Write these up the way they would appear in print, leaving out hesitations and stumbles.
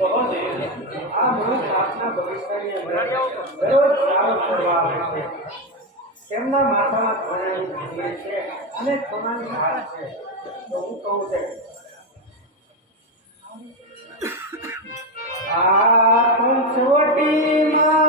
આ મનુષ્ય આપના ભવિષ્યની અંદર દરરોજ સારો કરવા આવે છે. તેમના માથામાં સોનાની ઝૂંપડી છે અને સોનાની હાર છે. તો હું કહું છે આ પંચવટીમાં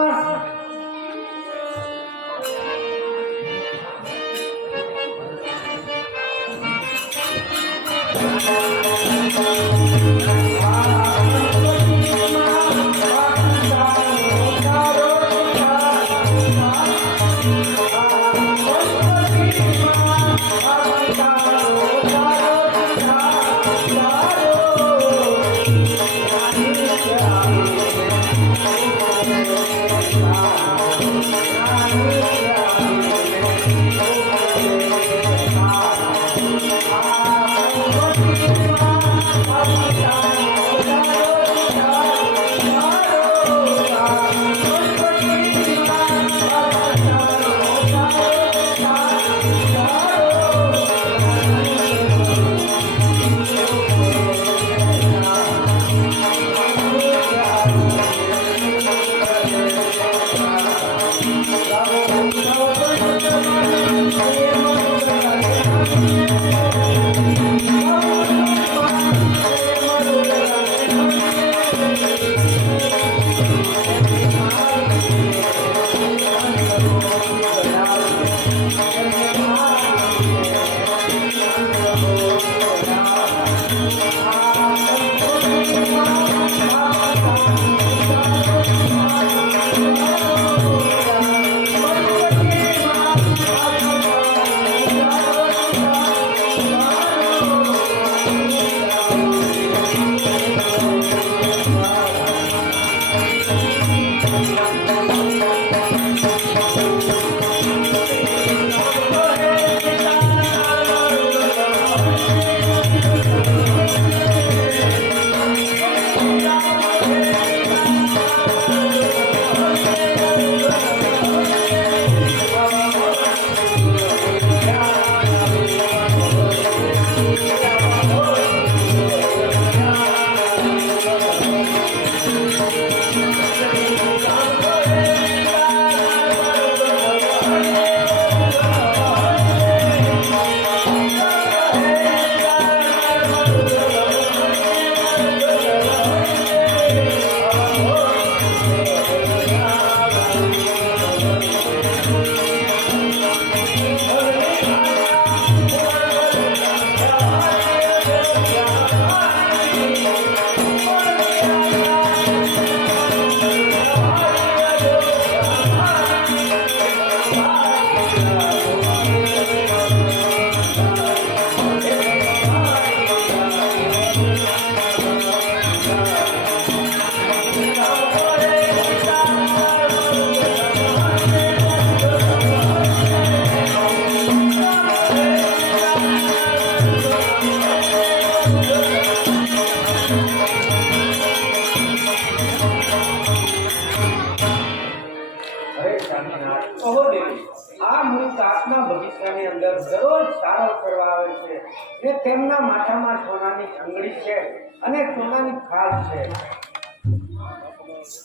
ભવિષ્યની અંદર દરરોજ સારો કરવા આવે છે ને તેમના માથામાં સોનાની અંગડી છે અને સોનાની ખાલ છે.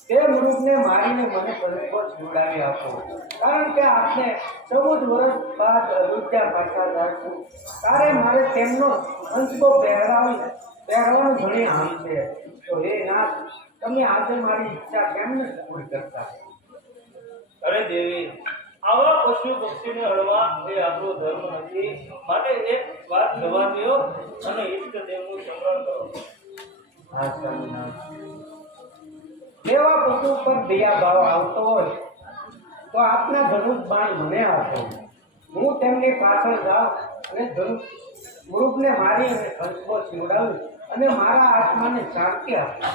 તે મૃગને મારીને મને સંતોષ જોડાવી આપો, કારણ કે આપને 14 વર્ષ બાદ અયોધ્યા પાછા જાશું ત્યારે મારે તેમનો અંશકો પહેરવાનું ઘણી હામ છે. તો હે નાથ, તમે આજે મારી ઈચ્છા કેમ નથી પૂરી કરતા? અરે દેવી, આવા પશુ પક્ષીને હળવા એ આપણો ધર્મ નથી. માટે એક વાત જવા દો અને ઈષ્ટદેવનું સ્મરણ કરો. હા સ્વામિનાથ, એવા પશુ પર દયા ભાવ આવતો હોય તો આપના ધનુષ બાણ મને આપો. હું તેમની પાછળ જાઉં અને મૃગને મારી અને કંસકો છીવડાવું અને મારા આત્માને શાંતિ આપું.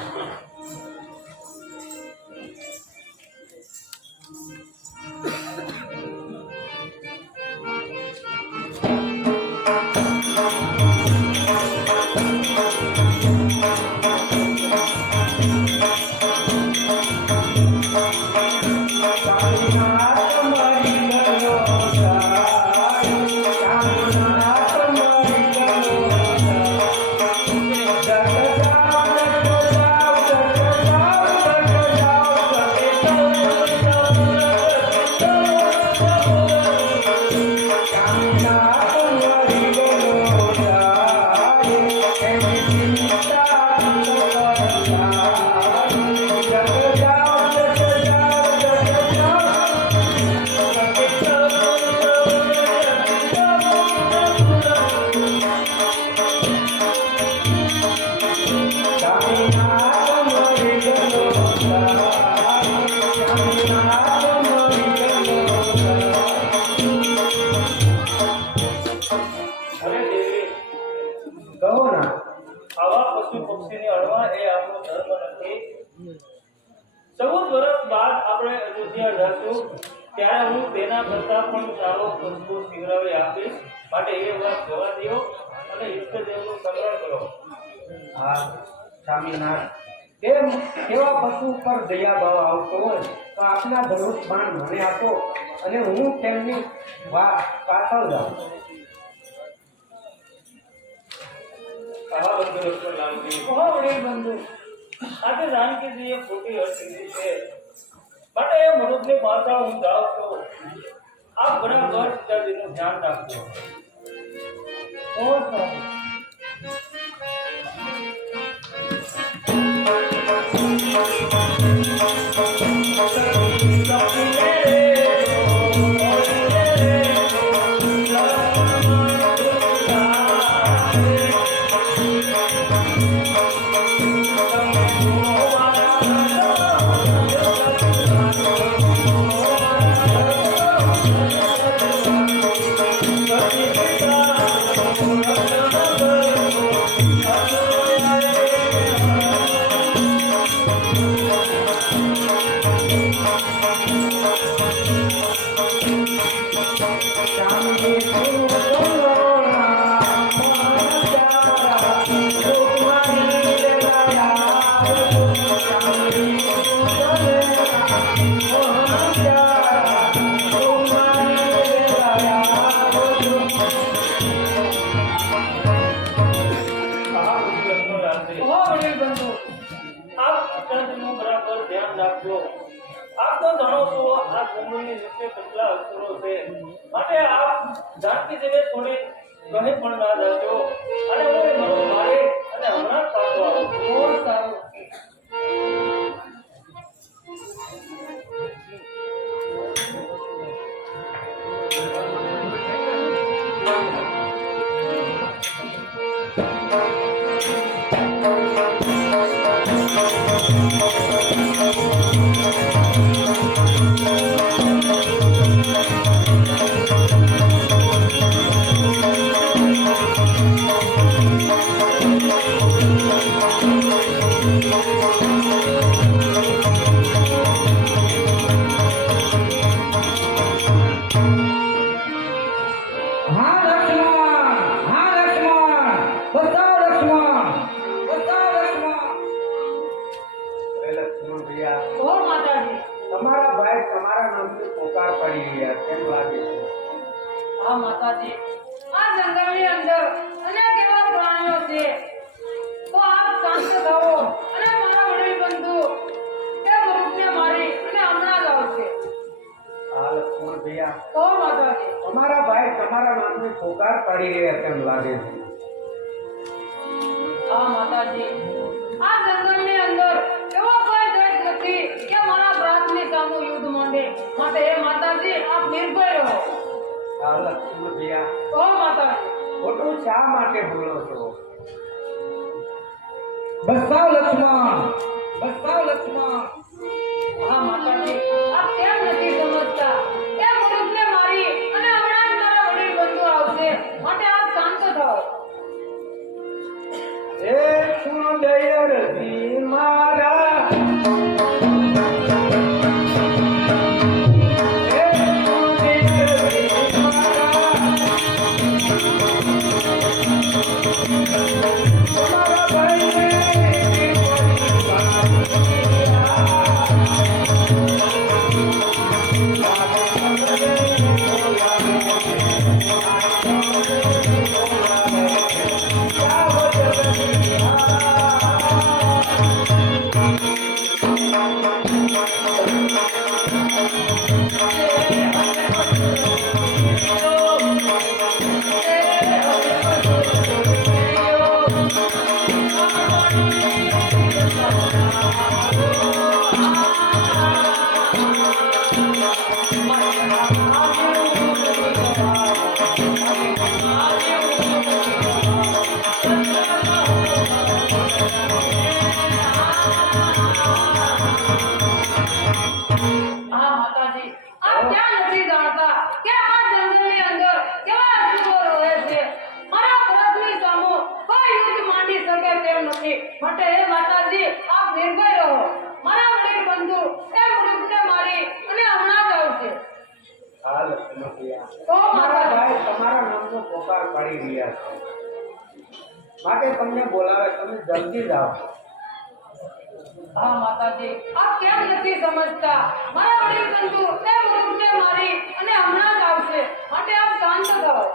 પક્ષીને હળવા એ આપણો ધર્મ નથી. 14 વર્ષ બાદ આપણે અયોધ્યા જશું ત્યારે હું તેના કરતા પણ સારો પશુ શીઘ્રવે આપીશ. માટે એ વાત જવા દો અને ઈષ્ટદેવનું સ્મરણ કરો. હા સ્વામિનાથ, એમ કેવા પશુ પર દયાભાવ આવતો હોય તો આપના ધનુષ બાણ મને આપો અને હું તેમની પાછળ જાઉં. આવા બંધુ લક્ષ્મણલાલજી, ઓહો વડીલ બંધુ, આજે જાનકીજીએ ખોટી હઠ લીધી છે માટે એ મનુષ્યની પાછળ હું જાઉં છું. આપ ઘણા ઘર પિતાજીનું ધ્યાન રાખજો. ઓ સ્વામી. ઓહો વડીલ બંધુ, આપ પિતાજીનું બરાબર ધ્યાન રાખજો. આપ તો જાણો છો આ જંગલની નીચે કેટલા અક્ષરો છે માટે આપ જાનકીજીને થોડી કહી પણ ના જાજો અને હું એ મારો મારે અને હમણાં જ પાછો આવું છું. બહુ સારું. હા લક્ષ્મણ, હા લક્ષ્મણ, બતાવ લક્ષ્મણ, બતાવ લક્ષ્મણ. હે લક્ષ્મણ ભૈયા, ઓહો માતાજી. તમારા ભાઈ તમારા નામની પોકાર પડી રહ્યા કેમ લાગે છે? હા માતાજી, આ જંગલની અંદર અનેક એવા પ્રાણીઓ છે, તો આપ શાંત થાઓ અને મારા વડીલ બંધુ તે મૃગને મારી અને હમણાં જ આવશે. હા લક્ષ્મણ ભૈયા, ઓ માતાજી. તમારા ભાઈ તમારા નામની પોકાર પડી રહ્યા કેમ લાગે છે? હા માતાજી, આ જંગલની અંદર એવો કોઈ દૈત નથી કે મારા પ્રાથની સામું યુદ્ધ માંડે. માટે હે માતાજી, આપ નિર્ભય રહો. હા લક્ષ્મણ ભૈયા, ઓ માતાજી. ખોટું શા માટે બોલો છો? બસાવ લક્ષ્મણ, બસાવ લક્ષ્મણ. હા માતાજી, આપ કેમ નથી સમજતા? એ મૃગને મારી અને હમણાં જ મારા વડીલ બંધુ આવશે. માટે આપ શાંત થાઓ. એ સુંદરજી મારા, એ સુંદરજી મારા, તમારા ભાઈને નથી. માટે હે માતાજી આપ નિર્ભય રહો. મારા વડીલ બંધુ એ મૃગને મારી અને હમણાં જ આવશે. હા લક્ષ્મણ ભૈયા, તો મારા માતાજી ભાઈ તમારા નામનો પોકાર પાડી રહ્યા છે, માટે તમને બોલાવે, તમે જલ્દી જ આવો. હા માતાજી આપ કેમ નથી સમજતા? મારા વડીલ બંધુ એ મૃગને મારી અને હમણાં જ આવશે. માટે આપ શાંત થાઓ.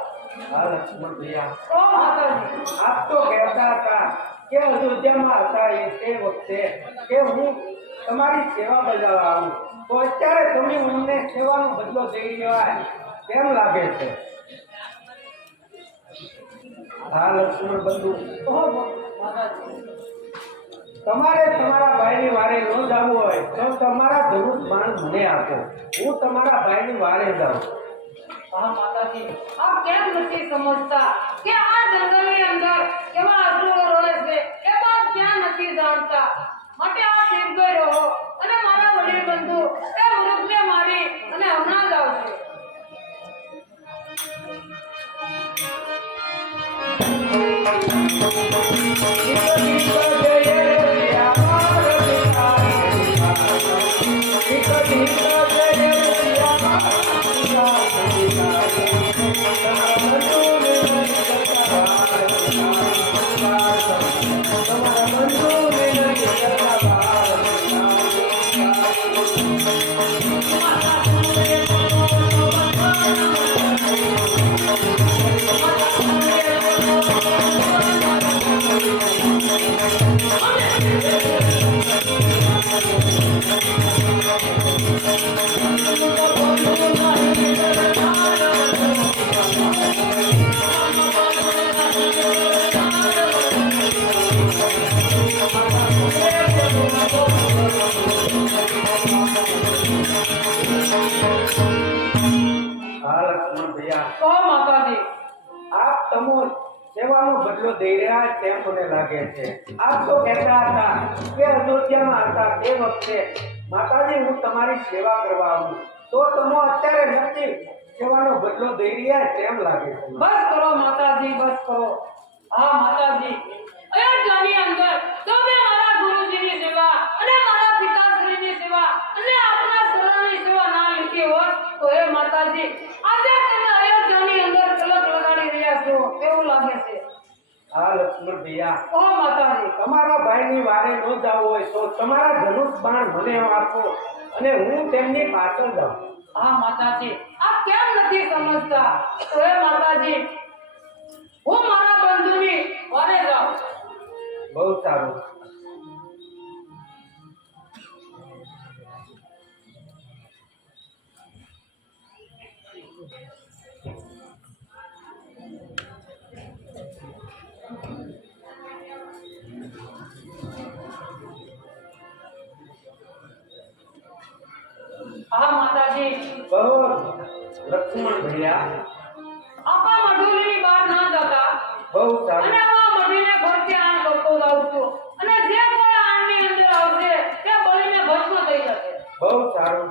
હા લક્ષ્મણ ભૈયા, તો માતાજી આપ તો કહેતા હતા કે અયોધ્યામાં હતા એ તે વખતે કે હું તમારી સેવા બજાવવા આવું, તો અત્યારે તમે અમને સેવાનો બદલો દઈ રહ્યા કેમ લાગે છે? હા લક્ષ્મણ બંધુ, તો માતાજી તમારે તમારા ભાઈની વારે ન જવું હોય તો તમારા ધનુષ બાણ મને આપો, હું તમારા ભાઈની વારે જાઉં. હા માતાજી આપ કેમ નથી સમજતા કે આ જંગલની અંદર કેવા અસુરો રહે છે એ તો આપ ક્યાં નથી જાણતા. માટે આપ નિર્ભય રહો અને મારા વડીલ બંધુ એ મૃગને મારી અને હમણાં જ આવશે. હા લક્ષ્મણ ભૈયા, તો માતાજી આપ તમો સેવાનો બદલો દઈ રહ્યા તેમ મને લાગે છે. આપ તો કહેતા હતા કે અયોધ્યામાં હતા તે વખતે માતાજી હું તમારી સેવા કરવા આવું, તો તમો અત્યારે નથી સેવાનો બદલો દઈ રહ્યા તેમ લાગે છે. બસ કરો માતાજી, બસ કરો. હા માતાજી અયોધ્યાની અંદર જો મેં મારા ગુરુજીની સેવા અને મારા પિતાશ્રીની સેવા અને આપના શરણની સેવા ના લીધી હોત તો હે માતાજી આજે તમે અયોધ્યાની અંદર કલક લગાડી રહ્યા છો એવું લાગે છે. હા લક્ષ્મણ ભૈયા, ઓ માતાજી તમારા ભાઈની વારે ન જવું હોય તો તમારા ધનુષ બાણ મને આપો અને હું તેમની પાછળ જાઉં. હા માતાજી આપ કેમ નથી સમજતા? તો હે માતાજી હું મારા બંધુની વારે જાઉં. બહુ સારું. હા માતાજી બહુ લક્ષ્મણ ભૈયા, આપા મઢુલીની બહાર ના જતા બહુ અને સારું. આવા મઢીને ઘરથી આણ કરતો જાઉં છું અને જે કોઈ આણની અંદર આવશે તે બળીને ભસ્મ થઈ જશે. બહુ સારું.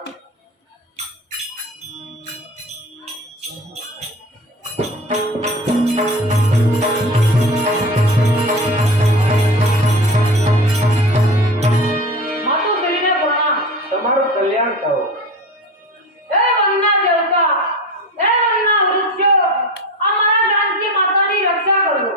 માથું ફેરીને પ્રણામ. તમારું કલ્યાણ કરો. હે વનના દેવતા, હે વનના વૃક્ષો, આ મારા જાનકી માતાની રક્ષા કરજો.